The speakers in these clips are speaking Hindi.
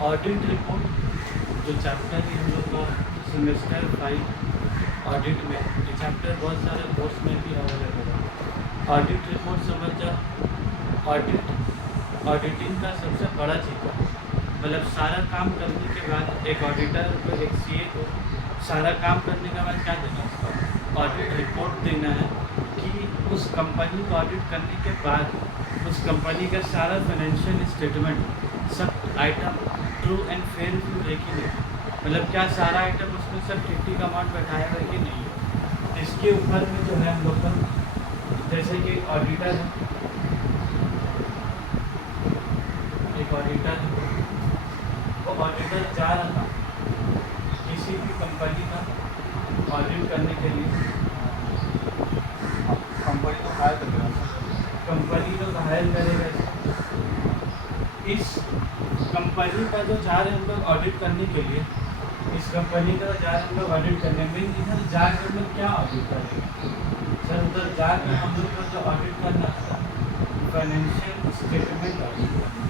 ऑडिट रिपोर्ट जो चैप्टर है हम लोग का सेमेस्टर 5 ऑडिट में, ये चैप्टर बहुत सारे कोर्स में भी अवेलेबल है। ऑडिट रिपोर्ट समझ जाओ। ऑडिटिंग का सबसे बड़ा चीज़ है, मतलब सारा काम करने के बाद एक ऑडिटर को, एक सीए को सारा काम करने के बाद क्या देना है उसका ऑडिट रिपोर्ट देना है कि उस कंपनी को ऑडिट करने के बाद उस कंपनी का सारा फाइनेंशियल स्टेटमेंट सब item true and fair view है कि नहीं, मतलब क्या सारा आइटम उसमें सब ठीक अमाउंट बैठाया है कि नहीं है। इसके ऊपर में जो है हम लोग का, जैसे कि ऑडिटर है, एक ऑडिटर है, वो ऑडिटर जा रहा था किसी भी कंपनी का ऑडिट करने के लिए। कंपनी को हायर कर देना सर। कंपनी को हायर करेगा, इस कंपनी का जो जा रहे हम लोग ऑडिट करने के लिए, इस कंपनी का जा रहे हम लोग ऑडिट करने में, इधर जाकर हम लोग क्या ऑडिट करेंगे सर? उधर जाकर हम लोग को जो ऑडिट करना था फाइनेंशियल स्टेटमेंट ऑडिट करना।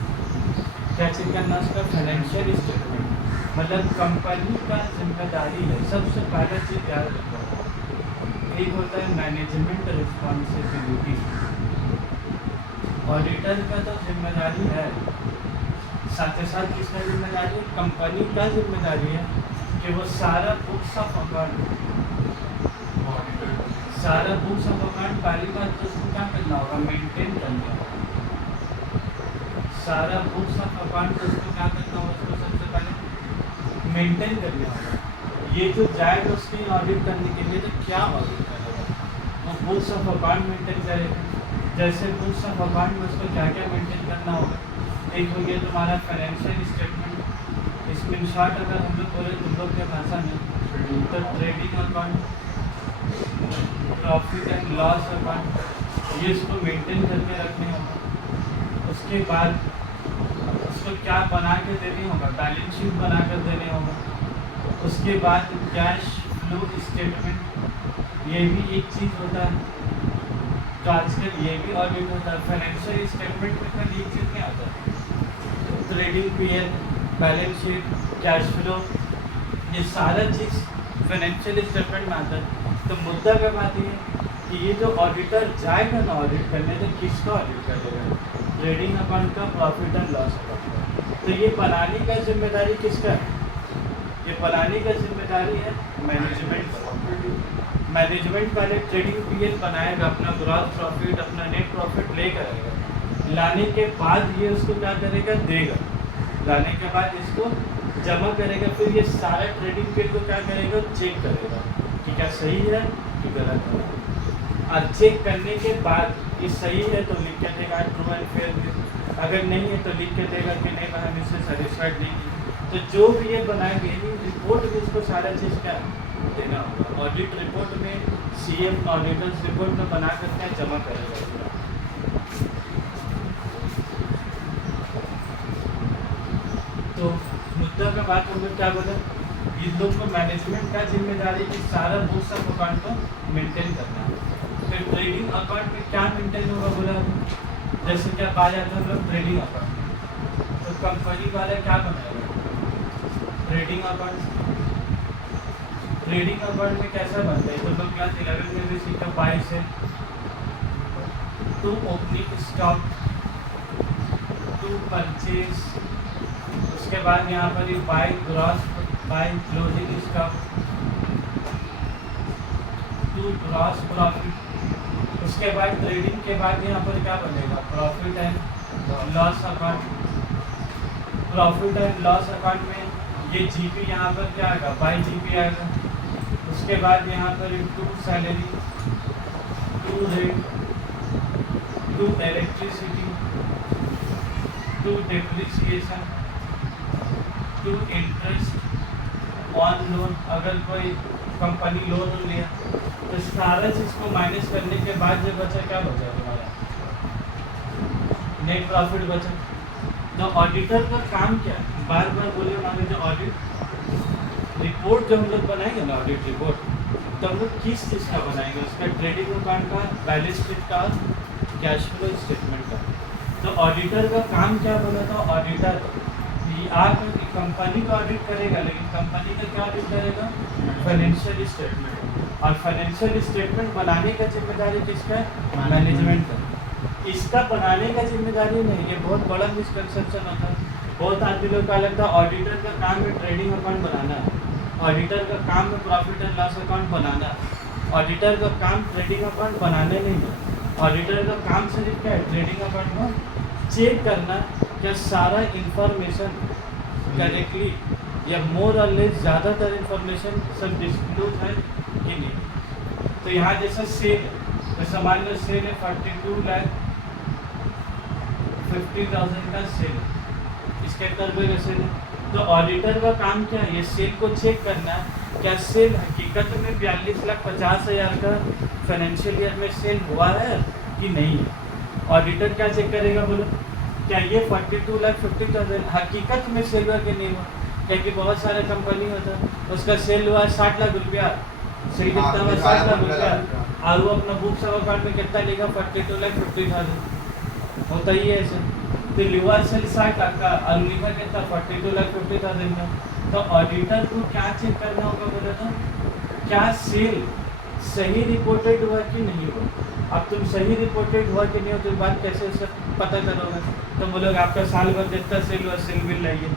क्या चीज़ करना उसका? फाइनेंशियल स्टेटमेंट, मतलब कंपनी का जिम्मेदारी है। सबसे पहला चीज़ याद रखो, एक होता है मैनेजमेंट रिस्पॉन्सिबिलिटी। ऑडिटर का तो जिम्मेदारी है, साथ ही साथ किसका जिम्मेदारी है? कंपनी का जिम्मेदारी है कि वो सारा बुक्स ऑफ अकाउंट, सारा बुक्स ऑफ अकाउंट पहली बात तो उसको क्या करना होगा? मेंटेन करना होगा। सारा बुक्स ऑफ अकाउंट तो उसको क्या करना होगा? उसको सबसे पहले मेंटेन करना होगा। ये जो जाएगा उसकी ऑडिट करने के लिए, तो क्या ऑडिट करेगा? वो बुक्स ऑफ अकाउंट मेंटेन करेगा। जैसे बुक्स ऑफ अकाउंट में उसको क्या क्या मेंटेन करना होगा? एक हो गया तुम्हारा फाइनेंशियल स्टेटमेंट, इसमें इन शॉर्ट अगर हम लोग बोले तुम लोग के भाषा में, तो trading account, profit and loss account, ये इसको मेंटेन करके रखने होगा। उसके बाद उसको क्या बना के देने होगा? बैलेंस शीट बना कर देने होगा। उसके बाद कैश फ्लो स्टेटमेंट, ये भी एक चीज़ होता है तो आजकल ये भी ऑडिट होता है। फाइनेंशियल स्टेटमेंट में कल एक चीज़ क्या आता है? Trading period, balance sheet, cash flow, ये सारा चीज़ फाइनेंशियल स्टेटमेंट में आता है। तो मुद्दा का बात ये है कि ये जो ऑडिटर जाएगा ना ऑडिट करने, तो किसका ऑडिट करेगा? ट्रेडिंग अकाउंट का, प्रॉफिट एंड लॉस अकाउंट का। तो ये बनाने का जिम्मेदारी किसका है? ये बनाने का जिम्मेदारी है मैनेजमेंट का। मैनेजमेंट पहले ट्रेडिंग पीरियड बनाएगा, अपना ग्रॉस प्रॉफिट, अपना नेट प्रॉफिट लेकर आएगा। लाने के बाद ये उसको क्या करेगा? देगा। लाने के बाद इसको जमा करेगा, फिर ये सारा ट्रेडिंग पीरियड को क्या करेगा? चेक करेगा कि क्या सही है कि गलत है। और चेक करने के बाद ये सही है तो लिख के देगा ट्रू एंड फेयर, अगर नहीं है तो लिख के देगा कि नहीं भाई हम इससे सेटिस्फाइड नहीं है। तो जो भी ये बनाएंगे रिपोर्ट में इसको सारा चीज़ क्या देना होगा। ऑडिट रिपोर्ट में सीएम ऑडिटर्स रिपोर्ट में बना करके जमा करेगा। तो मुद्दा का बात हम लोग क्या बोले, इन लोग को मैनेजमेंट का जिम्मेदारी कि सारा बुक्स ऑफ अकाउंट को मेंटेन करना है। फिर ट्रेडिंग अकाउंट में क्या मेंटेन होगा बोला, जैसे क्या पाया जाता है हम लोग ट्रेडिंग अकाउंट, तो कंपनी वाला क्या बनाएगा? Trading account. ट्रेडिंग अकाउंट में कैसा बनता है? तो लोग क्लास 11 में भी सीखा, बाय से to opening stock, to purchase, उसके बाद यहाँ पर ये by gross, by closing stock, to gross profit. उसके बाद ट्रेडिंग के बाद यहाँ पर क्या बनेगा? Profit and loss account. Profit and loss account में ये जीपी यहाँ पर क्या आएगा? बाय जीपी आएगा। उसके बाद यहाँ पर to salary, to rent, to electricity, to depreciation, to interest on loan, अगर कोई कंपनी लोन लिया तो सारा चीज़ को माइनस करने के बाद जो बचा क्या बचा तुम्हारा? नेट प्रॉफिट बचा। तो ऑडिटर का काम क्या है? बार बार बोले हमारे जो ऑडिट रिपोर्ट जो हम लोग बनाएंगे ना, ऑडिट रिपोर्ट, तो हम लोग किस चीज़ का बनाएंगे? उसका ट्रेडिंग अकाउंट का, बैलेंस शीट का, कैश फ्लो स्टेटमेंट का। तो ऑडिटर का काम क्या बोला था? ऑडिटर आकर कंपनी का ऑडिट करेगा, लेकिन कंपनी का क्या ऑडिट करेगा? Financial statement. और फाइनेंशियल स्टेटमेंट बनाने का जिम्मेदारी किसका है? मैनेजमेंट का। इसका बनाने का जिम्मेदारी नहीं। ये बहुत बड़ा मिसकंसेप्शन होता है। बहुत आदमी लोग का लगता है ऑडिटर का काम है ट्रेडिंग अकाउंट बनाना, ऑडिटर का काम है profit and loss account banana. Auditor का काम ट्रेडिंग अकाउंट बनाने नहीं है। ऑडिटर का काम सिर्फ क्या है? ट्रेडिंग अकाउंट को चेक करना क्या सारा इंफॉर्मेशन करेक्टली या मोर और लेस ज़्यादातर इंफॉर्मेशन सब डिस्क्लोज है कि नहीं। तो यहाँ जैसा सेल है, जैसा मान लो सेल है 42,50,000 का सेल है, इसके 70 रुपये का सेल है। तो ऑडिटर का काम क्या है? ये सेल को चेक करना है क्या सेल हकीकत में 42,50,000 का फाइनेंशियल ईयर में सेल हुआ है कि नहीं है। ऑडिटर क्या चेक करेगा बोलो? क्या ये 42,50,000 हकीकत में सेल हुआ कि नहीं हुआ? क्योंकि बहुत सारे कंपनी होता है उसका सेल हुआ 60 लाख रुपया, सेल कितना हुआ? 60 लाख रुपया, और वो अपना बुक्स ऑफ अकाउंट में कितना लिखा? 42,50,000 होता ही है ऐसे। तो लिवर सेल 60 लाख का और लिखा कितना? 42,50,000 का। तो ऑडिटर को क्या चेक करना होगा बोला था? क्या सेल सही रिपोर्टेड हुआ कि नहीं हुआ? अब तुम सही रिपोर्टेड हुआ कि नहीं हो तो बात कैसे उससे पता करोगे? तो बोलोगे आपका साल भर जितना सेल हुआ सेल बिल लाइए।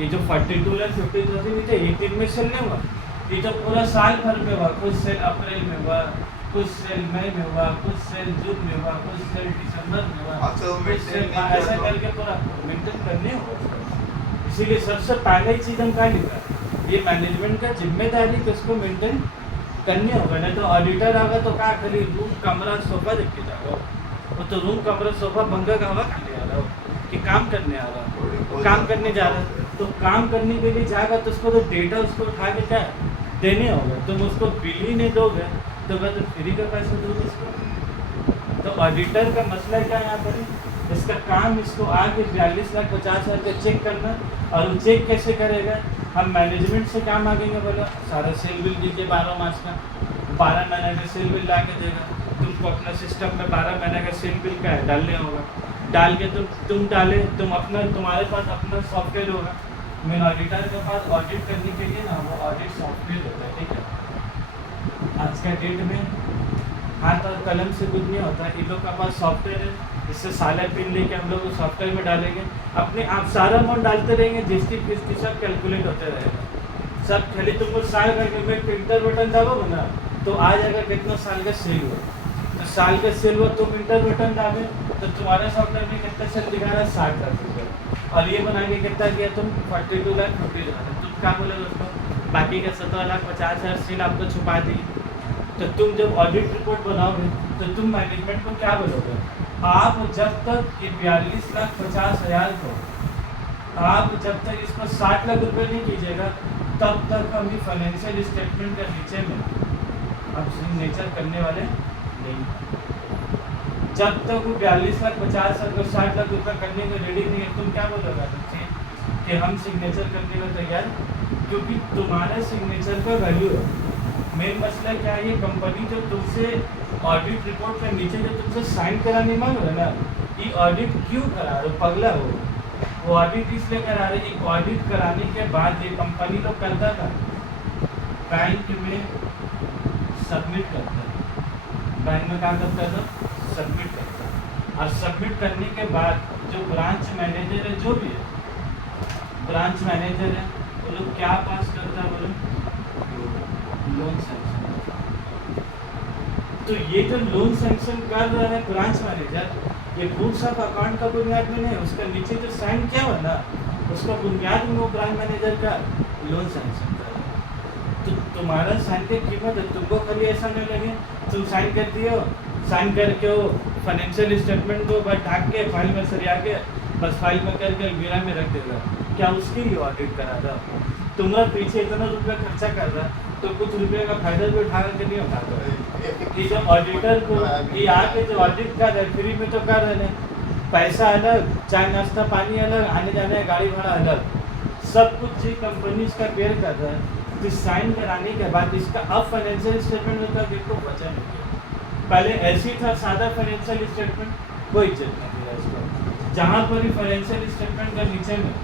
ये जो 42,50,000 थे एक दिन में सेल नहीं हुआ, ये तो पूरा साल भर में हुआ। कुछ सेल अप्रैल में हुआ, कुछ सेल मई में हुआ, कुछ सेल जून में हुआ, कुछ सेल दिसंबर में हुआ, कुछ सेल ऐसा करके पूरा मेंटेन करने होगा। इसीलिए सबसे पहले चीज़ हम क्या लिखा? ये मैनेजमेंट का जिम्मेदारी किसको मेंटेन करने होगा। नहीं तो ऑडिटर आगा तो क्या खाली रूम कमरा सोफा देख के जाएगा, वो तो रूम कमरा सोफा बंगा का हवा खाने आ रहा हो कि काम करने आ रहा हो, काम करने जा रहा है। तो काम करने के लिए जाएगा तो उसको तो डेटा उसको उठा के क्या देने होगा। तुम उसको बिल ही नहीं दोगे तो वह तो फ्री का पैसा दोगे उसको। तो ऑडिटर का मसला क्या है यहाँ पर? इसका काम इसको आके 42,50,000 का चेक करना। और वो चेक कैसे करेगा? हम मैनेजमेंट से क्या मांगेंगे बोला? सारा सेल बिल दीजिए 12 मास का, 12 महीने का सेल बिल ला के देगा। तुमको अपना सिस्टम में 12 महीने का सेल बिल का है डालने होगा, डाल के तुम डाले, तुम अपना तुम्हारे पास अपना सॉफ्टवेयर होगा। मेन ऑडिटर के पास ऑडिट करने के लिए ना वो ऑडिट सॉफ्टवेयर होता है, ठीक है। आज का डेट में हाथ और कलम से कुछ नहीं होता। इन लोग का पास सॉफ्टवेयर है, इससे साला पिन लेके हम लोग सॉफ्टवेयर में डालेंगे, अपने आप सारा अमाउंट डालते रहेंगे, जिसकी किसकी सब कैलकुलेट होते रहेगा सब। खाली तुमको साल भर में इंटर बटन दबाओ ना तो आ जाएगा कितना साल का सेल हुआ। तो साल का सेल हुआ तुम इंटर बटन दाबे तो तुम्हारा सॉफ्टवेयर में कितना सेल दिखा रहा है? 60 लाख रुपये। और ये बना के कितना किया तुम? 42,50,000। तुम क्या बोलोगे उसको? बाकी का 17,50,000 सेल आपको छुपा दी। तो तुम जब ऑडिट रिपोर्ट बनाओगे तो तुम मैनेजमेंट को क्या बोलोगे? आप जब तक ये 42,50,000 को आप जब तक इसको 60 लाख रुपए नहीं कीजिएगा तब तक हम फाइनेंशियल स्टेटमेंट के नीचे में अब सिग्नेचर करने वाले नहीं। जब तक वो 42,50,000 को 60 लाख रुपये करने को रेडी नहीं है, तुम क्या बोलोगे बच्चे कि हम सिग्नेचर करने को तैयार? क्योंकि तुम्हारे सिग्नेचर का वैल्यू है। मेन मसला क्या है? ये कंपनी जो तुमसे ऑडिट रिपोर्ट के नीचे जो तुमसे साइन कराने मांग रहे ना, ये ऑडिट क्यों करा रहे हो? पगला हो। वो ऑडिट इसलिए करा रहे, एक ऑडिट कराने के बाद ये कंपनी लोग करता था बैंक में सबमिट करता है। बैंक में क्या करता था? सबमिट करता है। और सबमिट करने के बाद जो ब्रांच मैनेजर है, जो भी है ब्रांच मैनेजर है, वो लोग क्या पास करता है बोलो? Loan sanction. तो ये जो लोन सैंक्शन कर रहा है ब्रांच मैनेजर, ये बुक्स ऑफ अकाउंट का बुनियाद में नहीं, उसका नीचे जो साइन किया हुआ ना उसका बुनियाद में वो ब्रांच मैनेजर का लोन सैंक्शन कर रहा है। तो तुम्हारा साइन की कीमत है, तुमको खाली ऐसा नहीं लगे तुम साइन कर दिए हो, साइन करके वो फाइनेंशियल स्टेटमेंट को बस ढाक के फाइल में सरिया के बस फाइल में करके अलमीरा में रख देगा। क्या उसके लिए ऑडिट करा रहा? तुम्हारा पीछे इतना रुपया खर्चा कर रहा तो कुछ रुपये का फायदा भी उठा करके नहीं उठाता। ये जो ऑडिटर को ये आके जो ऑडिट कर रहे फ्री में तो कर रहे हैं, पैसा अलग, चाय नाश्ता पानी अलग, आने जाने गाड़ी भाड़ा अलग, सब कुछ ये कंपनी इसका केयर कर रहा है। तो साइन कराने के बाद इसका अब फाइनेंशियल स्टेटमेंट होता है, देखो बचा नहीं। पहले ऐसी था सादा फाइनेंशियल स्टेटमेंट, कोई इज्जत नहीं दिया इसको। जहाँ पर ही फाइनेंशियल स्टेटमेंट का नीचे में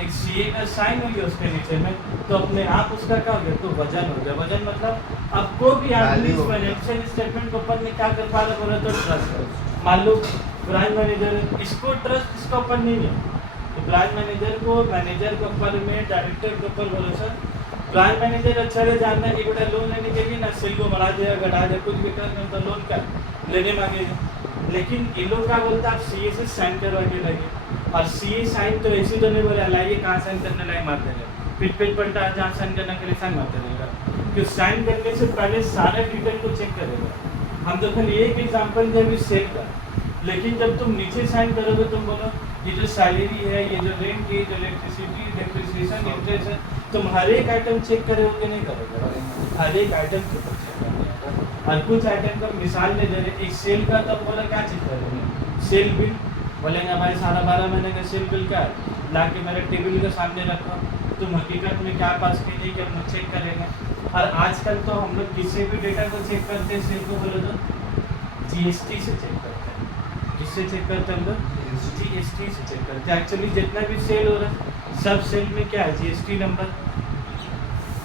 एक सीए का साइन हो गया उसके नीचे में, तो अपने आप उसका क्या हो गया, तो वजन हो गया। वजन मतलब अब कोई भी आदमी Value हो गया। फाइनेंशियल स्टेटमेंट के ऊपर में क्या कर पा रहा बोला तो ट्रस्ट है। मान लो ब्रांच मैनेजर है, इसको ट्रस्ट इसका ऊपर नहीं है, तो ब्रांच मैनेजर को मैनेजर के ऊपर में डायरेक्टर के ऊपर भरोसा। ब्रांच मैनेजर अच्छा रहे जानना है कि बेटा लोन लेने के लिए ना सेल को बढ़ा दिया घटा दिया कुछ भी कर तो लोन का लेने मांगेगा, लेकिन इन लोग क्या बोलता है सीए से साइन करवा के लगे, और सीए साइन तो ऐसे तो नहीं बोले लाइए कहाँ साइन करने लाए मार देगा, पिट पिट पलटा जहाँ साइन करने के लिए साइन मारते रहेगा, क्यों साइन करने से पहले सारे डिटेल को चेक करेगा। हम तो खाली एक एग्जाम्पल दे अभी सेल का, लेकिन जब तुम नीचे साइन करोगे तुम बोलो ये जो सैलरी है, ये जो रेंट है, जो इलेक्ट्रिसिटी डेप्रिसिएशन इंटरेस्ट है, तुम हर एक आइटम चेक करोगे नहीं करोगे, हर एक आइटम चेक करोगे। और कुछ आइटम का मिसाल ले दे रहे, एक सेल का तो बोला क्या चेक करोगे, सेल बिल बोलेंगे भाई 12.5 महीने का सेल बिल क्या है, ला के मेरे टेबल के सामने रखो, तुम हकीकत में क्या पास कीजिए कि हम लोग चेक करेंगे। और आजकल तो हम लोग किसी भी डेटा को चेक करते हैं सेल को बोले तो जीएसटी से चेक करते हैं, किससे चेक करते हैं हम लोग, जीएसटी से चेक करते हैं। एक्चुअली जितना भी सेल हो रहा है सब सेल में क्या है, जीएसटी नंबर।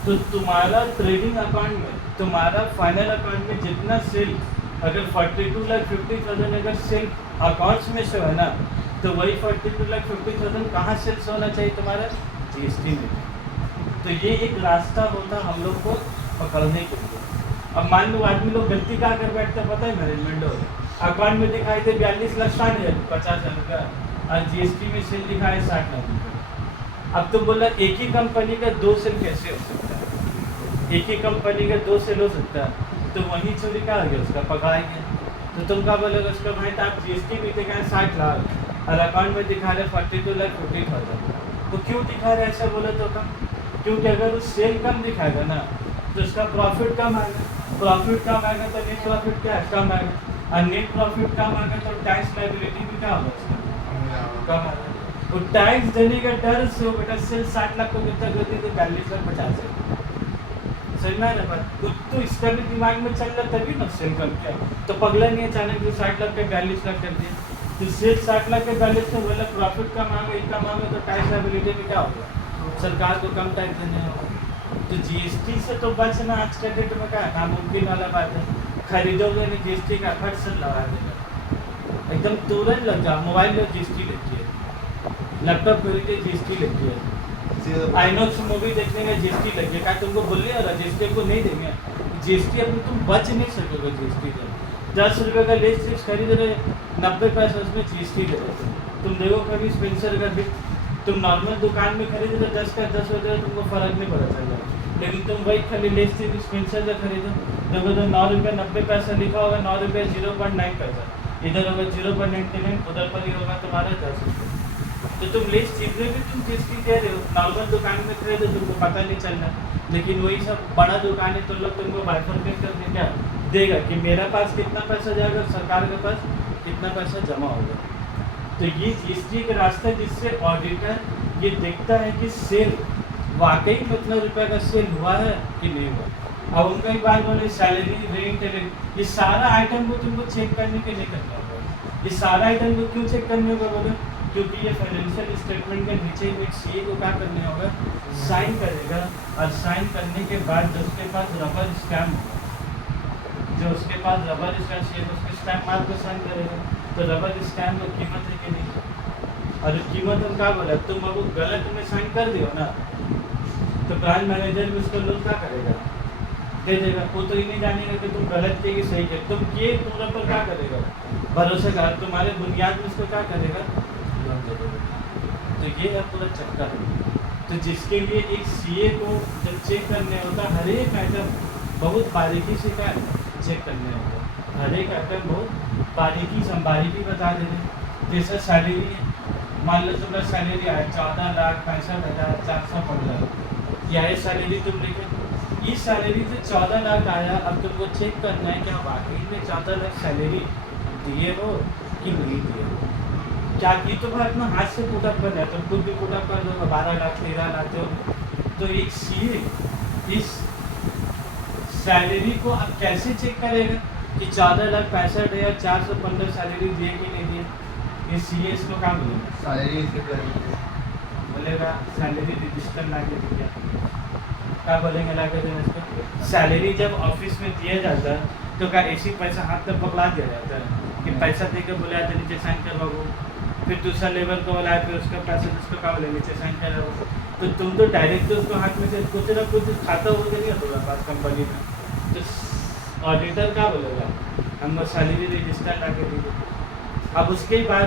तो तुम्हारा ट्रेडिंग अकाउंट में, तुम्हारा फाइनल अकाउंट में जितना सेल, अगर 42,50,000 अगर सेल अकाउंट्स में से है ना, तो वही 42,50,000 कहाँ सेल्स होना चाहिए तुम्हारा, जीएसटी में। तो ये एक रास्ता होता हम लोग को पकड़ने के लिए। अब मान लो आदमी लोग गलती क्या कर बैठते हैं पता है, मैनेजमेंट हो अकाउंट में दिखाई दे 42,60,50,000 का, और जीएसटी में सेल दिखाए 60 लाख रुपये। अब तो बोला एक ही कंपनी का 2 सेल कैसे हो सकता है, एक ही कंपनी का 2 सेल हो सकता है, तो वही चोरी क्या हो गया उसका पकड़ाएंगे। तो तुम क्या बोलोगे उसका भाई तो आप जीएसटी में दिखाए 60 लाख और अकाउंट में दिखा रहे 42,50,000, तो क्यों दिखा रहे ऐसा बोले तो कम, क्योंकि अगर वो सेल कम दिखाएगा ना तो उसका प्रॉफिट कम आएगा, प्रॉफिट कम आएगा तो नेट प्रॉफिट क्या है, कम आएगा, और नेट प्रॉफिट कम आएगा तो टैक्स लायबिलिटी भी क्या होगा उसका, कम आएगा। तो टैक्स देने का डर से वो बेटा सेल 60 लाख को कितना करती तो 42,50,000 सही ना है बात। तो इसका भी दिमाग में चल रहा तभी ना सेल कम क्या, तो पगला नहीं अचानक जो 60 लाख का 42 लाख कर दिया, तो सेल 60 लाख के 42 में बोला प्रॉफिट कम आएगा, इनकम आएगा तो टैक्स लायबिलिटी में क्या होगा, सरकार को कम टैक्स देने होगा। तो जीएसटी से तो बचना आज के डेट में क्या है, नामुमकिन वाला बात है। खरीदोगे नहीं जीएसटी का खर्च से लगा देगा, एकदम तुरंत लग जाओ। मोबाइल में जीएसटी लगती है, लैपटॉप खरीदे जीएसटी लगती है, आइनॉक्स मूवी देखने में जीएसटी लगी है, क्या तुमको बोलने वाला जीएसटी को नहीं देंगे, जीएसटी अब तुम बच नहीं सकोगे जीएसटी से। 10 रुपये का लेस चिप्स खरीद रहे 90 पैसा उसमें जीएसटी दे रहे, तुम देखो कभी स्पेंसर का भी तुम नॉर्मल दुकान में खरीदो तो 10 का 10 हो जाए तुमको फर्क नहीं पड़ा चल रहा, लेकिन तुम वही खाली लेस चिप्स स्पेंसर का खरीदो देखो तो 9 रुपये 90 पैसा लिखा होगा, 9 रुपये 0.9 पैसा, इधर होगा 0.99, उधर पर ही होगा तुम्हारा 10 रुपये। तो तुम लेस चिप्स में भी तुम जीएसटी दे रहे हो, नॉर्मल दुकान में खरीदो तुमको पता नहीं चल रहा, लेकिन वही सब बड़ा दुकान है तो लोग तुमको बाइफरकेट करके क्या देगा कि मेरा पास कितना पैसा जाएगा, सरकार के पास कितना पैसा जमा होगा। तो ये जीएसटी का रास्ता है जिससे ऑडिटर ये देखता है कि सेल वाकई में उतना रुपये का सेल हुआ है कि नहीं हुआ। अब उनका एक बात बोले सैलरी रेंट, ये सारा आइटम को तुमको चेक करने के लिए करना होगा। ये सारा आइटम को क्यों चेक करने होगा बोले, क्योंकि ये फाइनेंशियल स्टेटमेंट के नीचे एक सीए को क्या करने होगा, साइन करेगा, और साइन करने के बाद जो उसके पास रबर स्टैम्प होगा, जो उसके पास रबर स्टैम्प सीए उसके स्टैम्प मार को साइन करेगा, तो रबर स्टैम्प की कीमत है कि नहीं, और कीमत हम क्या बोला, तुम अब गलत में साइन कर दियो ना तो ब्रांच मैनेजर भी उसको लोन क्या करेगा, दे देगा। वो तो ही नहीं जानेगा कि तुम गलत किए कि सही किए, तुम किए तुम पर क्या करेगा, भरोसा कर तुम्हारे बुनियाद में उसको क्या करेगा, लोन दे देगा। तो ये है पूरा चक्कर। तो जिसके लिए एक सीए को जब चेक करने होता हर एक आइटम बहुत बारीकी से क्या चेक करने होता, हर एक आइटम बहुत बारीकी से हम बारीकी बता दे रहे। जैसा सैलरी है, मान लो तुम्हारा सैलरी आया 14,65,415, या ये सैलरी तुम लिखे, इस सैलरी से 14 लाख आया, अब तुमको चेक करना है क्या वाकई में 14 लाख सैलरी दिए हो कि नहीं दिए हो। क्या की तो भाई अपना हाथ से पुटअप करना है, तुम खुद भी पुटअप कर दो 12 लाख 13 लाख हो। तो एक सीए इस सैलरी को अब कैसे चेक करेगा कि 14,65,415 सैलरी दिए कि नहीं दिए, ये सीए इसको क्या बोलेगा, सैलरी स्लिप लगेगी, बोलेगा सैलरी रजिस्टर ला के दिया। क्या बोलेंगे ला के देने इसको? सैलरी जब ऑफिस में दिया जाता है तो क्या ऐसी पैसा हाथ तक पकड़ा दिया जाता है कि पैसा दे के बोला जाता है नीचे साइन कर बाबू, फिर दूसरा लेबर को बोला फिर उसका पैसा जिसको क्या बोले नीचे साइन कर बाबू। तो तुम तो डायरेक्ट तो उसको हाथ में से कुछ ना कुछ खाता होगा नहीं होगा पास कंपनी में। तो ऑडिटर क्या बोलेगा हमको सैलरी रजिस्टर ला के दीजिए। अब उसके बाद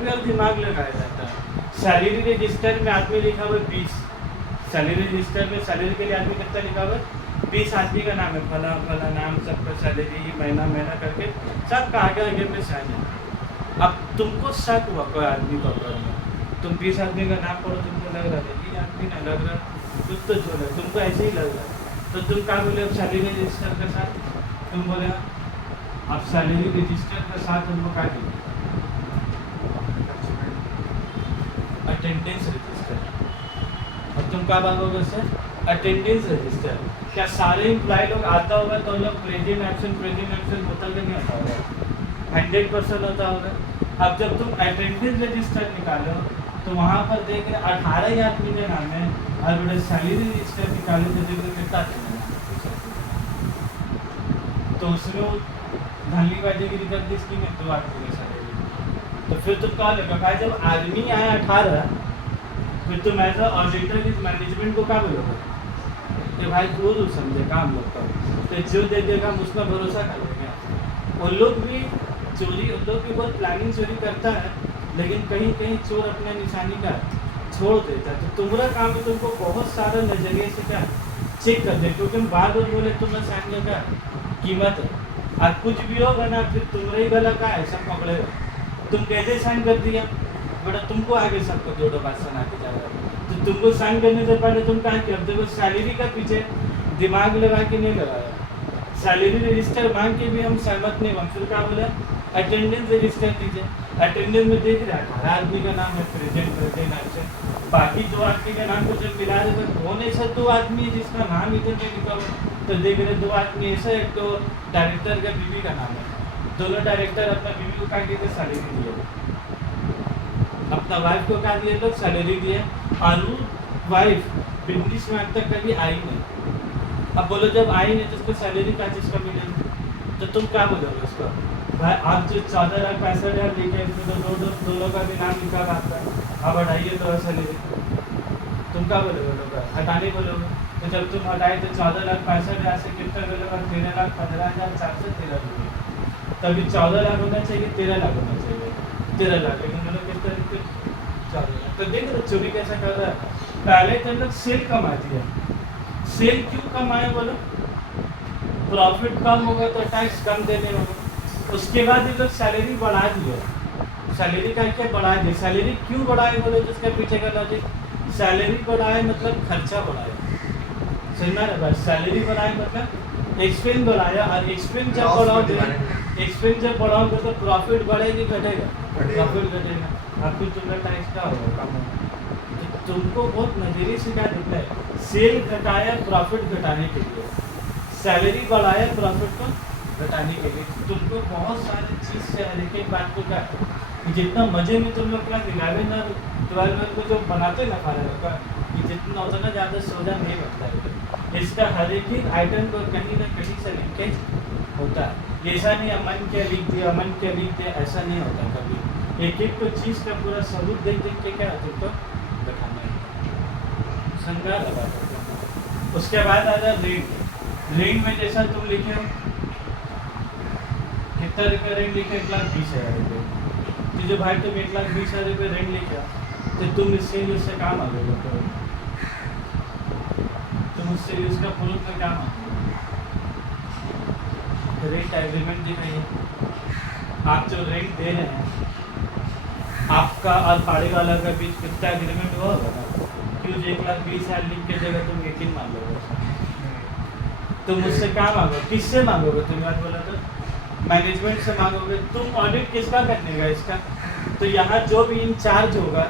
भी और दिमाग लगाया जाता है। सैलरी रजिस्टर में आदमी लिखा हुआ है 20, सैलरी रजिस्टर में सैलरी के लिए आदमी कितना लिखा हुआ है 20 आदमी का नाम है, फला फला नाम, सबका सैलरी महीना करके सबका आगे में साइन है। अब तुमको शक हुआ कोई आदमी पकड़ में, तुम 20 आदमी का नाम पढ़ो, तुमको लग रहा है ये आदमी नहीं लग रहा, कुछ तो जो है तुमको ऐसे ही लग रहा है। तो तुम क्या बोले अब सैलरी रजिस्टर के साथ, तुम बोले अब सैलरी रजिस्टर के साथ तुमको क्या कीजिए अटेंडेंस रजिस्टर। अब तुम क्या मांगोगे सर अटेंडेंस रजिस्टर। क्या सारे एम्प्लॉय लोग आता होगा तो लोग प्रेजेंट एब्सेंट होता कि नहीं होता होगा? 100% होता होगा। अब जब तुम अटेंडेंस रजिस्टर निकालो तो वहाँ पर देख रहे 18 आदमी के नाम है और बड़े सैलरी रजिस्टर निकालो तो देख रहे कितना तो उसमें धनलीबाजी की कर दी इसकी में 2 आदमी के सैलरी। तो फिर तुम क्या लगा भाई जब आदमी आया 18 फिर तुम ऐसा ऑडिटर इस मैनेजमेंट को क्या बोलोगे कि भाई तू समझे काम लोग का तो जो दे देगा हम उसमें भरोसा कर लेंगे। उन लोग भी बहुत प्लानिंग चोरी करता है लेकिन कहीं कहीं चोर अपने निशानी का छोड़ देता है। तो तुम्हारा काम है तुमको बहुत सारा नज़रिए से क्या चेक कर दे, क्योंकि हम बार बार बोले तुम्हें साइन का कीमत है और कुछ भी होगा ना फिर तुम्हारे ही गला का ऐसा पकड़ेगा। तुम कैसे साइन कर दिया बेटा, तुमको आगे सबको जोड़ो बात सुना के जा रहा है। तो तुमको साइन करने से पहले तुम क्या किया, देखो सैलरी का पीछे दिमाग लगा के नहीं लगाया। सैलरी रजिस्टर मांग के भी हम सहमत नहीं हुआ, फिर क्या बोले अटेंडेंस रजिस्टर दीजिए। अटेंडेंस में देख रहा है 18 आदमी का नाम है प्रेजेंट एब्सेंट, बाकी 2 आदमी के नाम को जब मिला रहे तो कौन ऐसा 2 आदमी जिसका नाम इधर में लिखा हुआ तो देख रहे 2 आदमी ऐसा, एक तो डायरेक्टर का बीवी का नाम है, दोनों डायरेक्टर अपना बीवी को क्या कहते सैलरी दिए, अपना वाइफ को क्या दिए लोग सैलरी दिए और वाइफ बिजनेस में अब तक कभी आई नहीं। अब बोलो जब आई नहीं तो उसको सैलरी क्या चीज़ का मिलेगी, तो तुम क्या बोलोगे उसको भाई आप जो 14,65,000 लिखे इसमें तो दोनों का भी नाम लिखा आता है, अब हटाइए तो सैलरी, तुम क्या बोलोगे लोग हटाने बोलोगे। तो जब तुम हटाए तो 14,65,000 से कितना बोलोगे 13,15,413 रुपये, तभी 14 लाख होना चाहिए 13 लाख होना चाहिए 13 लाख, लेकिन मतलब कितना रुपये 14 लाख। तो देख रहे चोरी कैसा कर रहा है। पहले तो लोग सेल कमाती है, सेल क्यों कमाए बोलो, प्रॉफिट कम होगा तो टैक्स कम देने होगा। उसके बाद ये लोग सैलरी बढ़ा दिए, सैलरी का क्या बढ़ा दिए, सैलरी क्यों बढ़ाए बोले तो उसके पीछे का लॉजिक सैलरी बढ़ाए मतलब खर्चा बढ़ाए, सुनना रहा बस सैलरी बढ़ाए मतलब एक्सपेंस बढ़ाया और एक्सपेंस जब बढ़ाओगे एक्सपेंस जब बढ़ाओगे तो प्रॉफिट बढ़ेगी घटेगा, प्रॉफिट घटेगा और फिर तुम्हारा टैक्स क्या होगा कम होगा। तो तुमको बहुत नजरिए से क्या दिखता है, सेल घटाया प्रॉफिट घटाने के लिए, सैलरी बढ़ाया प्रॉफिट को घटाने के लिए। तुमको बहुत सारी चीज़ से हर एक बात को क्या जितना मजे में तुम लोग क्या दिलावे ना 12 में को जो बनाते ना खाने का कि जितना उतना ज़्यादा सौदा नहीं बनता है, इसका हर एक ही आइटम को कहीं ना कहीं से लिंकेज होता है। ऐसा नहीं अमन क्या लिख दिया ऐसा नहीं होता कभी, एक एक तो चीज़ का पूरा सबूत देख देख के क्या तुमको दिखाना है संगा लगा करके। उसके बाद आ जाए रेंट में जैसा तुम लिखे हो कितना रुपये रेंट लिखे 1,20,000 रुपये, तो जो भाई तुम 1,20,000 रुपये रेंट लिखे तो तुम उससे काम आ गए तो तुम उससे उसका प्रूफ में काम आ रेंट एग्रीमेंट दिखाइए, आप जो रेंट दे रहे हैं आपका और पाड़ी वाला का बीच कितना एग्रीमेंट हुआ होगा ना, क्यों 1,20,000 लिख के देगा तुम यकीन मान लोगे, तुम मुझसे क्या मांगोगे, किससे मांगोगे, तुम बात बोला तो मैनेजमेंट से मांगोगे। तुम ऑडिट किसका करने का इसका, तो यहाँ जो भी इंचार्ज होगा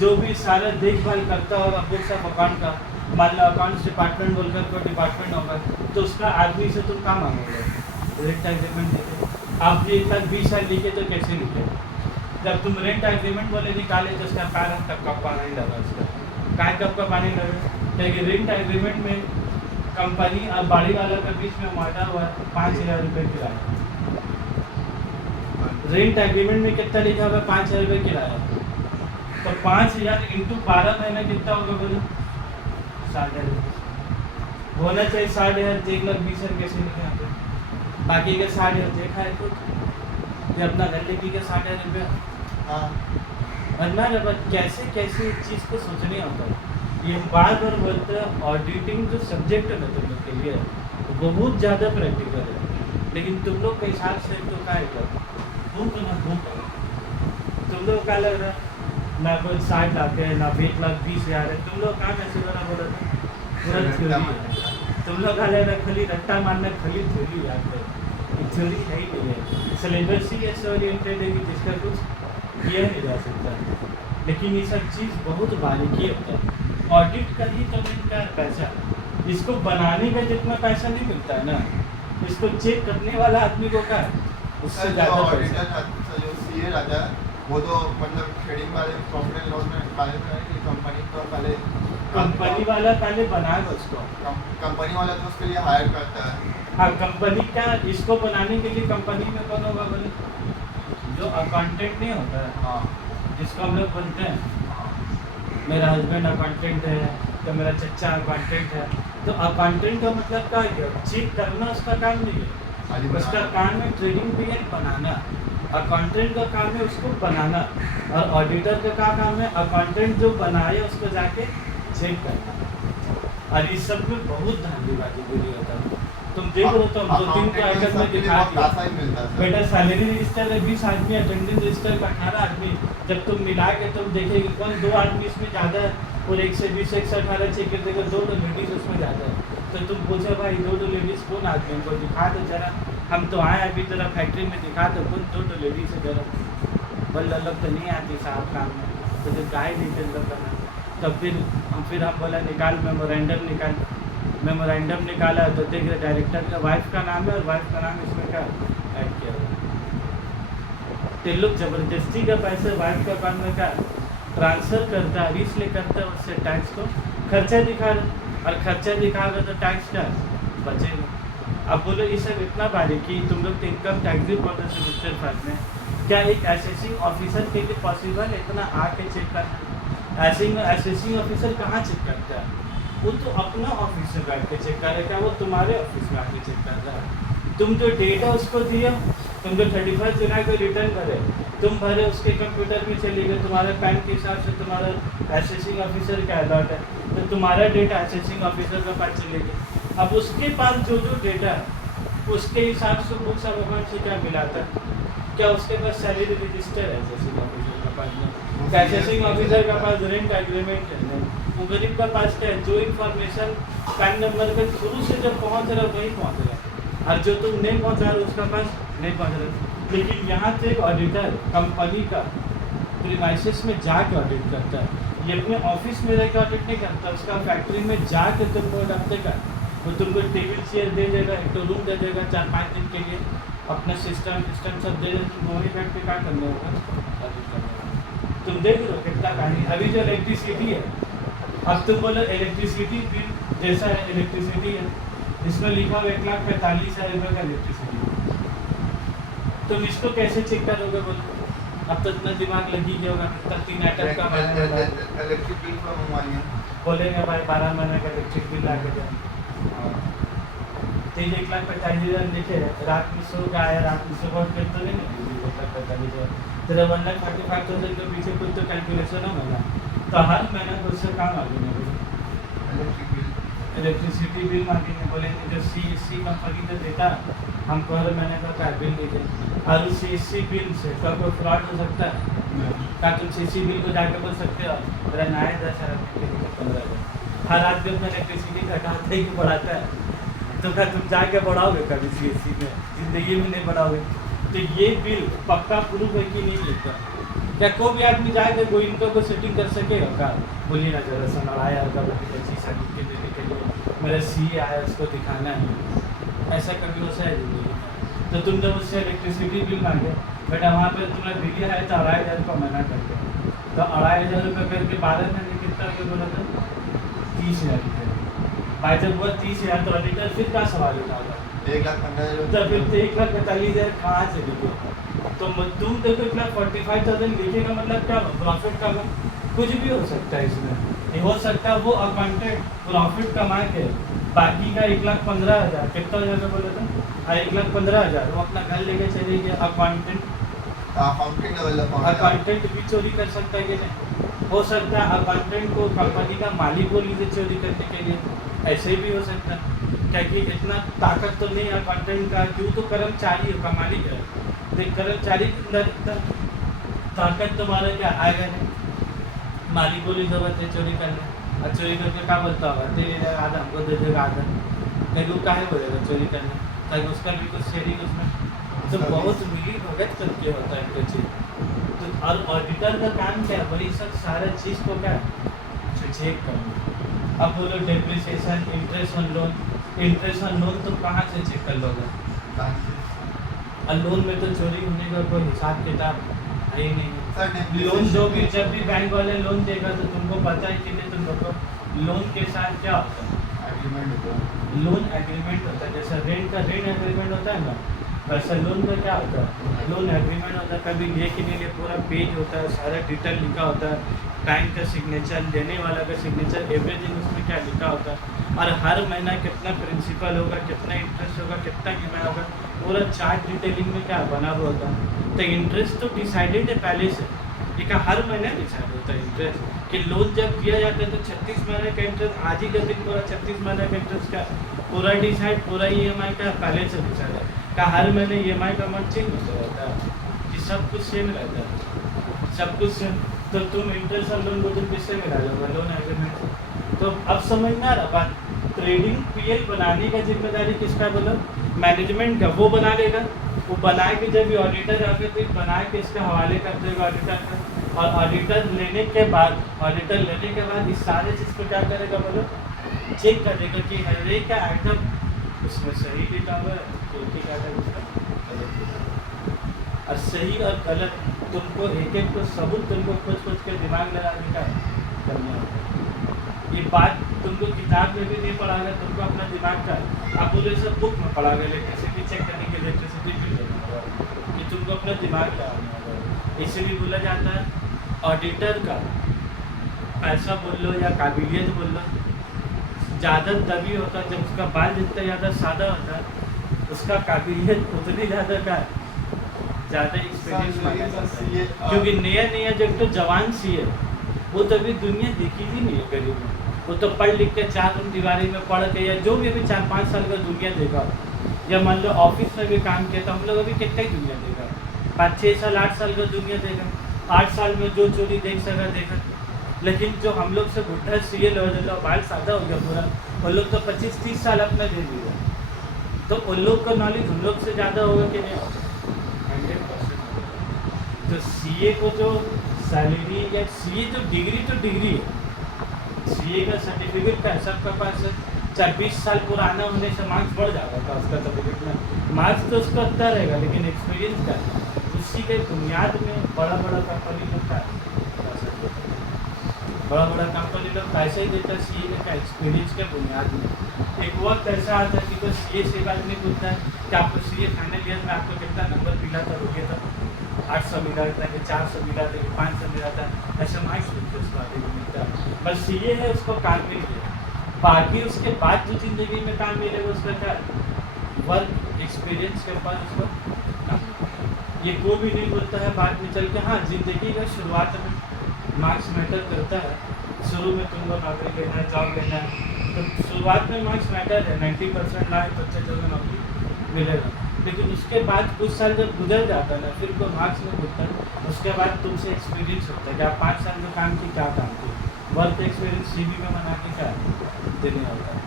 जो भी सारा देखभाल करता होगा बुक्स ऑफ अकाउंट का, मान लो अकाउंट्स डिपार्टमेंट बोलकर कोई डिपार्टमेंट होगा तो उसका आदमी से तुम क्या मांगोगे रेंट एग्रीमेंट देते। आप ये 1,20,000 लिखे तो कैसे लिखे, जब तुम रेंट एग्रीमेंट बोले निकाले तो उसका कारण तक का पानी लगा उसका काय कब का पानी लगा, क्योंकि रेंट एग्रीमेंट में कंपनी और बाड़ी वाला के बीच में वादा हुआ 5,000 रुपये किराया। रेंट एग्रीमेंट में कितना लिखा होगा 5,000 रुपये किराया, तो 5,000 इंटू 12 महीना कितना होगा बोलो 60,000 होना चाहिए। 60,000 तो 1,20,000 कैसे लिखे यहाँ पे, बाकी अगर 60,000 देखा है तो ये अपना घर लेके क्या 60,000 रुपया हाँ वरना रब कैसे कैसे इस चीज़ को सोचने होता है। ये बार बार बोलते हैं ऑडिटिंग जो सब्जेक्ट है ना तुम लोग के लिए बहुत ज़्यादा प्रैक्टिकल है, लेकिन तुम लोग के हिसाब से तो क्या है भूख ना भूख तुम लोग क्या लग रहा है ना कोई 60 लाख है ना 1,20,000 है, तुम लोग कहाँ कैसे वाला बोला था पूरा थ्योरी है। तुम लोग क्या लग रहा है खाली रट्टा मारना खाली थ्योरी याद है, थ्योरी है ही नहीं है। सिलेबस ही ऐसे ओरिएंटेड है कि जिसका कुछ किया नहीं जा सकता, लेकिन ये सब चीज़ बहुत बारीकी होता है। ऑडिट का ही तो मिलता है पैसा, इसको बनाने का जितना पैसा नहीं मिलता है ना, इसको चेक करने वाला आदमी को क्या उससे सर जो ज़्यादा ऑडिटर पैसा। जो सीए रहता है वो तो मतलब ट्रेडिंग वाले प्रॉफिट एंड लॉस में निकाले थे कि कंपनी को पहले कंपनी वाला पहले बनाएगा उसको, कंपनी वाला तो उसके लिए हायर करता है। हाँ कंपनी का इसको बनाने के लिए कंपनी में कौन होगा बोले जो अकाउंटेंट नहीं होता है, हाँ जिसको हम लोग बोलते हैं मेरा हस्बैंड अकाउंटेंट है तो मेरा चच्चा अकाउंटेंट है, तो अकाउंटेंट का मतलब क्या है चेक करना उसका काम नहीं है, खाली उसका बनाना। काम है ट्रेडिंग पीरियड बनाना। अकाउंटेंट का काम है उसको बनाना, और ऑडिटर का क्या काम है अकाउंटेंट जो बनाए उसको जाके चेक करना। और इस सब में बहुत धांधलीबाजी बुरी होता है। तुम देख रहे हो तो हम 2-3 को आइटम में दिखा दिया पैसा ही मिलता है बेटा सैलरी रजिस्टर है 20 आदमी, अटेंडेंस रजिस्टर का 18 आदमी, जब तुम मिला के तुम देखेगी कौन 2 आदमी इसमें ज़्यादा है और 1 से 20 1 से 18 चेक कर देगा 2 लेडीज़ उसमें ज़्यादा है, तो तुम पूछो भाई 2 लेडीज़ कौन आदमी हमको दिखा दो जरा, हम तो आए अभी तेरा फैक्ट्री में दिखा दो कौन 2 लेडीज़ है जरा, बल लोग तो नहीं आती साहब काम में, तो जो गाय डिटेल करना। तब फिर हम बोला निकाल मेमोरेंडम निकाल, मेमोरेंडम निकाला तो देख रहे डायरेक्टर का वाइफ का नाम है और वाइफ का नाम इसमें क्या ऐड किया हुआ, तो लोग ज़बरदस्ती का पैसे वाइफ का अकाउंट में क्या ट्रांसफ़र करता है, इसलिए करता है उससे टैक्स को खर्चा दिखा रहे, और खर्चा दिखाएगा तो टैक्स क्या बचेगा। अब बोलो ये सब इतना बारीकी तुम लोग तो इनकम टैक्स भी बोलते हैं रजिस्टर फाइल में, क्या एक असेसिंग ऑफिसर के लिए पॉसिबल है इतना आके चेक करना? असेसिंग ऑफिसर कहाँ चेक करता है, वो तो अपना ऑफिस में बैठ के चेक करेगा, वो तुम्हारे ऑफिस में आके चेक कर रहा है। तुम जो डेटा उसको दिया, तुम जो 31 जुलाई को रिटर्न करे, तुम भरे उसके कंप्यूटर में चले गए, तुम्हारे पैन के हिसाब से तुम्हारा असेसिंग ऑफिसर का अलर्ट है, तो तुम्हारा डेटा असेसिंग ऑफिसर के पास चलेगी। अब उसके पास जो डेटा है उसके हिसाब से बुक्स ऑफ अकाउंट से क्या मिलाता है, क्या उसके पास सैलरी रजिस्टर है असेसिंग ऑफिसर के पास में, असेसिंग ऑफिसर के पास रेंट एग्रीमेंट है, वो गरीब का पास क्या है जो इन्फॉर्मेशन पैन नंबर के शुरू से जब पहुँच रहा वही पहुँच रहा, और जो तुम नहीं पहुँचा रहे उसका पास नहीं पहुँच रहा। लेकिन यहाँ से एक ऑडिटर कंपनी का प्रीमाइसेस में जाके ऑडिट करता है, ये अपने ऑफिस में रह के ऑडिट नहीं करता, उसका फैक्ट्री में जाके तुमको डरते का वो तुमको टेबल चेयर दे देगा, एक तो रूम दे देगा 4-5 दिन के लिए, अपना सिस्टम सब दे देगा, तुम वहीं बैठ के क्या करना होगा ऑडिट करना होगा। तुम देख लो कितना कहानी। अभी जो इलेक्ट्रिसिटी है, अब तुम बोलो इलेक्ट्रिसिटी बिल जैसा है इलेक्ट्रिसिटी है, इसमें लिखा हुआ 1,45,000 रुपये का इलेक्ट्रिसिटी, तुम इसको कैसे चेक करोगे बोलो? अब तो इतना दिमाग लगी गया होगा, कितना 3 आइटम का इलेक्ट्रिक बिल पर मंगवाइए बोलेंगे भाई 12 महीने का इलेक्ट्रिक बिल ला के जाए, तो 1,45,000 लिखे, रात में सो का आया, रात में सुबह फिर तो नहीं 1,45,000, तेरा 1,35,000 के पीछे कुछ तो कैलकुलेशन होगा ना, तो हर महीने को उससे काम आगे इलेक्ट्रिक बिल इलेक्ट्रिसिटी बिल मांगेंगे, बोलेंगे जो सी कंपनी तो देता हमको हर महीने का क्या बिल दीजिए, और उस सी बिल से क्या कोई फ्रॉड हो सकता है? क्या तुम सी बिल को जाके बोल सकते हो मेरा नया 10,000 के लिए 15,000, हर आदमी अपना इलेक्ट्रिसिटी घटाता ही बढ़ाता है, तो क्या तुम जाके बढ़ाओगे कभी सी में? जिंदगी में नहीं बढ़ाओगे। तो ये बिल पक्का प्रूफ है कि नहीं लिखा, क्या कोई भी आदमी जाके वो इनको को सेटिंग कर सकेगा? क्या बोलिए ना जरा सुना आया होगा बच्ची शादी के देने के लिए मेरा सी आया उसको दिखाना है, ऐसा कभी हो सकता है जिंदगी में? तो तुम जब उससे इलेक्ट्रिसिटी बिल मांगे बेटा वहाँ पे तुम्हारा बिल है तो 2,500 का महीना करके, तो 2,500 रुपये करके 12 महीने कितना के बोला था 30,000 रुपये। भाई जब वो 30,000 तो ऑडिटर फिर क्या सवाल उठाएगा, 1,15,000 तो फिर तो 1,45,000 कहाँ से लिखे। तो तुम देखो 1,45,000 लिखेगा मतलब क्या प्रॉफिट का कुछ भी हो सकता है इसमें। ये हो सकता है वो अकाउंटेंट प्रॉफिट कमा के बाकी का 1,15,000 कितना हज़ार का बोला था 1,15,000 वो अपना घर लेके चले गए। अकाउंटेंट भी चोरी कर सकता है कि नहीं, हो सकता है अकाउंटेंट को कंपनी का मालिक बोली से चोरी करने के लिए, ऐसे भी हो सकता है। क्या कि इतना ताकत तो नहीं अकाउंटेंट का, क्यों तो कर्मचारी का मालिक है, तो कर्मचारी के अंदर इतना ताकत तुम्हारा क्या आएगा नहीं। मालिक बोली जरूरत है चोरी करने, और चोरी करके क्या बोलता होगा तेरे आधा हमको दे देगा आधा, कहीं वो काहे बोलेगा चोरी करने, ताकि उसका भी कुछ शेयरिंग उसमें तो बहुत मिली भगत करके होता है इनका चीज। तो और ऑडिटर का काम क्या है, वही सब सारा चीज़ को क्या चेक करना। अब बोलो depreciation interest on loan, interest on loan तो कहाँ से चेक कर लोगे, और लोन में तो चोरी होने का कोई हिसाब किताब है ही नहीं। लोन जो भी जब भी बैंक वाले लोन देगा तो तुमको पता है कि नहीं, तुम लोग को लोन के साथ क्या होता है लोन एग्रीमेंट होता है। जैसे रेंट का रेंट एग्रीमेंट होता है ना, वैसे लोन का क्या होता है लोन एग्रीमेंट होता है। कभी लिए कि नहीं लिए पूरा पेज होता है, सारा डिटेल लिखा होता है, बैंक का सिग्नेचर, लेने वाला का सिग्नेचर, एवरीथिंग उसमें क्या लिखा होता है, और हर महीना कितना प्रिंसिपल होगा, कितना इंटरेस्ट होगा, कितना ईएमआई होगा, पूरा चार्ट डिटेलिंग में क्या बना हुआ होता है। तो इंटरेस्ट तो डिसाइडेड है पहले से, ये का हर महीने डिसाइड होता है इंटरेस्ट कि लोन जब दिया जाता है तो 36 महीने का इंटरेस्ट, आज ही का दिन पूरा 36 महीने का इंटरेस्ट का पूरा डिसाइड, पूरा ईएमआई का पहले से डिसाइड है का हर महीने ईएमआई का अमाउंट चेंज होता रहता है कि सब कुछ सेम रहता है, सब कुछ सेम। तो तुम इंटरेस्ट और लोन को तुम किससे मिला लोगे, लोन एग्रीमेंट से। तो अब समझ में आ रहा बात, ट्रेडिंग पीएल बनाने का जिम्मेदारी किसका बोलो, मैनेजमेंट का, वो बना लेगा, वो बना के जब भी ऑडिटर आके तो बना के इसके हवाले कर देगा ऑडिटर का, और ऑडिटर लेने के बाद इस सारे चीज़ को क्या करेगा बोलो, चेक करेगा कि हर एक का आइटम उसमें सही लिखा हुआ है, तो क्या करेगा उसका गलत लिखा हुआ है। और सही और गलत तुमको एक एक को सबूत तुमको खोज के दिमाग लगाने का करना होता है। ये बात तुमको किताब में भी नहीं पढ़ा गया, तुमको अपना दिमाग का आप बोले सब बुक में पढ़ा गया, इलेक्ट्रिसिटी चेक करने के लिए इलेक्ट्रिसिटी बिल देना होगा, ये तुमको अपना दिमाग लगाना होगा। इसलिए बोला जाता है ऑडिटर का पैसा बोल लो या काबिलियत बोल लो ज़्यादा तभी होता है जब उसका बाल जितना ज़्यादा सादा होता है, उसका काबिलियत उतनी ज़्यादा का ज़्यादा एक्सपीरियंस माना जाता है। क्योंकि नया जो तो जवान सी है वो तो अभी दुनिया देखी ही नहीं है करीब में, वो तो पढ़ लिख के 4 दीवारी में पढ़ के, या जो भी अभी 4-5 साल का दुनिया देखा, या मान लो ऑफिस में भी काम किया, तो हम लोग अभी कितना ही दुनिया देखा, 5-6 साल 8 साल का दुनिया देखा, 8 साल में जो चोरी देख सका देखा। लेकिन जो हम लोग से बुढ़ा सीए लो बाल सादा हो गया पूरा, उन लोग तो 25-30 साल अपना दे दिया, तो उन लोग का नॉलेज हम लोग से ज़्यादा होगा कि नहीं, 100%। तो सीए को जो सैलरी या सीए तो डिग्री है, सीए का सर्टिफिकेट का सबका पास है, 24 साल पुराना होने से मार्क्स बढ़ जाएगा था उसका सर्टिफिकेट में, मार्क्स तो उसका अच्छा रहेगा, लेकिन एक्सपीरियंस का उसी के बुनियाद में बड़ा कंपनी लोग का बड़ा कंपनी लोग पैसे ही देता है सीए का एक्सपीरियंस के बुनियाद में। एक वक्त ऐसा आता है कि तो सीए से बात नहीं पूछता है कि आपको सीए फाइनल ईयर में आपको कितना नंबर मिला था, रुके था 800 मिला था कि 400 मिला था कि 500 मिला था, ऐसा मार्क्स मिलते उसको आगे भी मिलता है। बस सीए है उसको काम मिल गया, बाकी उसके बाद जो ज़िंदगी में काम मिलेगा उसका क्या वर्क एक्सपीरियंस के बाद उसको काम। ये कोई भी नहीं बोलता है बाद में चल के हाँ ज़िंदगी का शुरुआत में मार्क्स मैटर करता है, शुरू में तुमको नौकरी लेना है, जॉब लेना है, तो शुरुआत में मार्क्स मैटर है, 90% लाए तो अच्छे जगह नौकरी मिलेगा। लेकिन उसके बाद कुछ साल जब गुजर जाता है ना, फिर कोई मार्क्स नहीं पूछता है, उसके बाद तुमसे एक्सपीरियंस होता है कि आप 5 साल जो काम की क्या काम की, वर्क एक्सपीरियंस CV में बना के क्या देने होता है,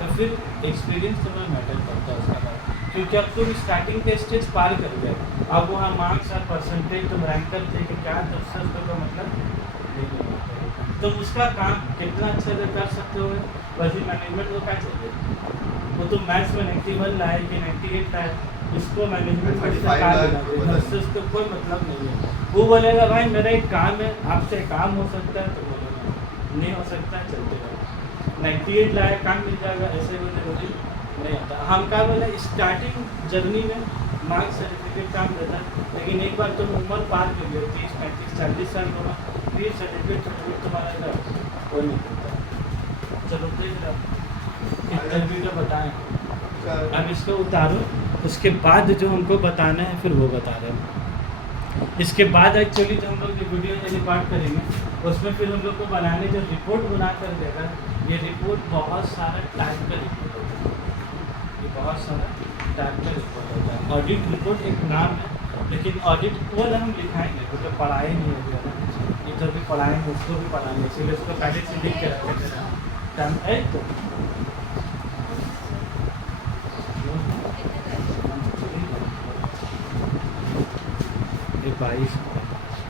तो फिर एक्सपीरियंस तुम्हें मैटर करता है उसके बाद, क्योंकि अब तुम स्टार्टिंग के स्टेज पार कर गए, अब वहाँ मार्क्स और परसेंटेज तुम रैंकर थे कि क्या, तो उससे तो मतलब नहीं होता। तुम उसका काम कितना अच्छे से कर सकते हो, वैसे मैनेजमेंट को क्या चाहिए, वो तुम मैथ्स में 91 लाए कि 98 लाए, इसको मैनेजमेंट में 35 लाख घर से उसको कोई मतलब नहीं है। वो बोलेगा भाई मेरा एक काम है, आपसे काम हो सकता है तो बोलेगा, नहीं हो सकता है चलते रहो। 98 लाख काम मिल जाएगा ऐसे बोले बोली नहीं आता। हम क्या बोले स्टार्टिंग जर्नी में मार्क्स सर्टिफिकेट काम देता है, लेकिन एक बार तुम उम्र पार कर लो 30 35 40 साल होगा फिर सर्टिफिकेट तुम्हारा इधर कोई नहीं करता। चलो देख रहा इंटरव्यू तो बताएं, अब इसको उतारो, उसके बाद जो हमको बताना है फिर वो बता रहे हैं। इसके बाद एक्चुअली जो हम लोग जो वीडियो रिकॉर्ड करेंगे उसमें फिर हम लोग को बनाने जो रिपोर्ट बना कर देगा, ये रिपोर्ट बहुत सारा टाइप का रिपोर्ट होता है, ये बहुत सारा टाइप का रिपोर्ट होता है। ऑडिट रिपोर्ट एक नाम है, लेकिन ऑडिट केवल हम लिखाएंगे वो तो पढ़ाए नहीं होगा ना, ये जो भी पढ़ाएंगे उसको भी पढ़ाएंगे, इसीलिए उसको पहले से लिख के रखेंगे टाइम है तो ये 22